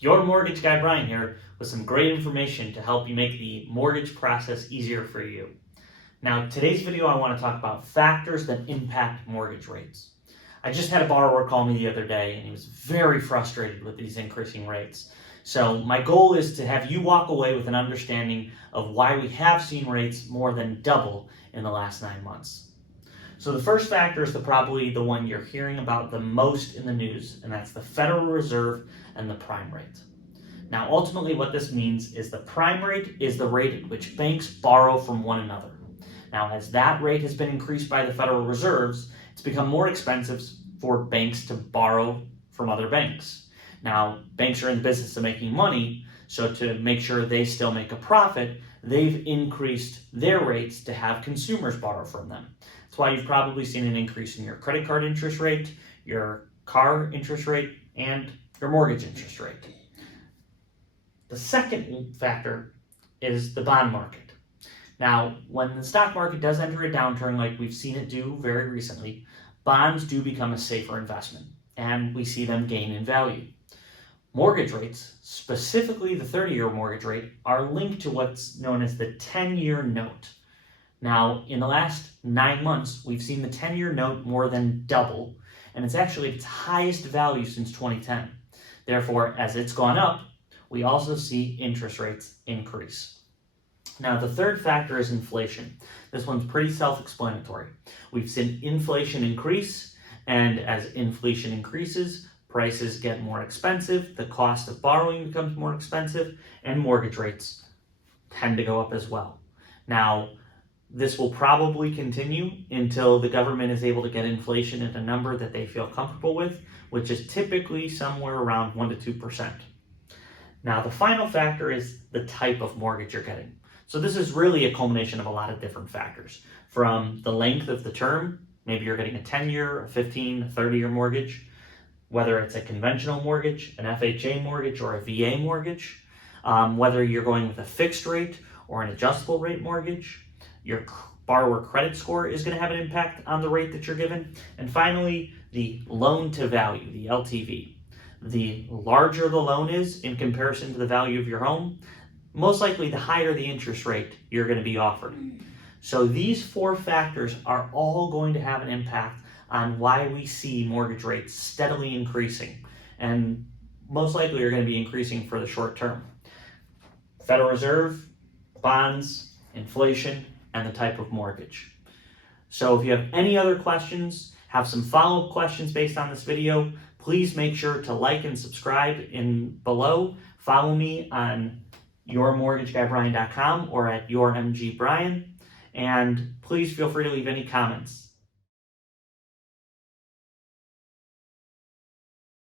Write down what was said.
Your mortgage guy Brian here with some great information to help you make the mortgage process easier for you. Now, today's video I want to talk about factors that impact mortgage rates. I just had a borrower call me the other day and he was very frustrated with these increasing rates. So my goal is to have you walk away with an understanding of why we have seen rates more than double in the last 9 months. So the first factor is probably the one you're hearing about the most in the news, and that's the Federal Reserve and the prime rate. Now, ultimately what this means is the prime rate is the rate at which banks borrow from one another. Now, as that rate has been increased by the Federal Reserves, it's become more expensive for banks to borrow from other banks. Now, banks are in the business of making money, so to make sure they still make a profit, they've increased their rates to have consumers borrow from them. That's why you've probably seen an increase in your credit card interest rate, your car interest rate, and your mortgage interest rate. The second factor is the bond market. Now, when the stock market does enter a downturn like we've seen it do very recently, bonds do become a safer investment, and we see them gain in value. Mortgage rates, specifically the 30-year mortgage rate, are linked to what's known as the 10-year note. Now, in the last 9 months, we've seen the 10-year note more than double, and it's actually its highest value since 2010. Therefore, as it's gone up, we also see interest rates increase. Now, the third factor is inflation. This one's pretty self-explanatory. We've seen inflation increase, and as inflation increases, prices get more expensive, the cost of borrowing becomes more expensive, and mortgage rates tend to go up as well. Now, this will probably continue until the government is able to get inflation at a number that they feel comfortable with, which is typically somewhere around 1% to 2%. Now, the final factor is the type of mortgage you're getting. So this is really a culmination of a lot of different factors, from the length of the term, maybe you're getting a 10-year, a 15, a 30-year mortgage, whether it's a conventional mortgage, an FHA mortgage, or a VA mortgage, whether you're going with a fixed rate or an adjustable rate mortgage. Your borrower credit score is going to have an impact on the rate that you're given. And finally, the loan to value, the LTV. The larger the loan is in comparison to the value of your home, most likely the higher the interest rate you're going to be offered. So these four factors are all going to have an impact on why we see mortgage rates steadily increasing, and most likely are going to be increasing for the short term. Federal Reserve, bonds, inflation, and the type of mortgage. So if you have any other questions, have some follow-up questions based on this video, please make sure to like and subscribe below. Follow me on yourmortgageguybrian.com or at yourmgbrian, and please feel free to leave any comments.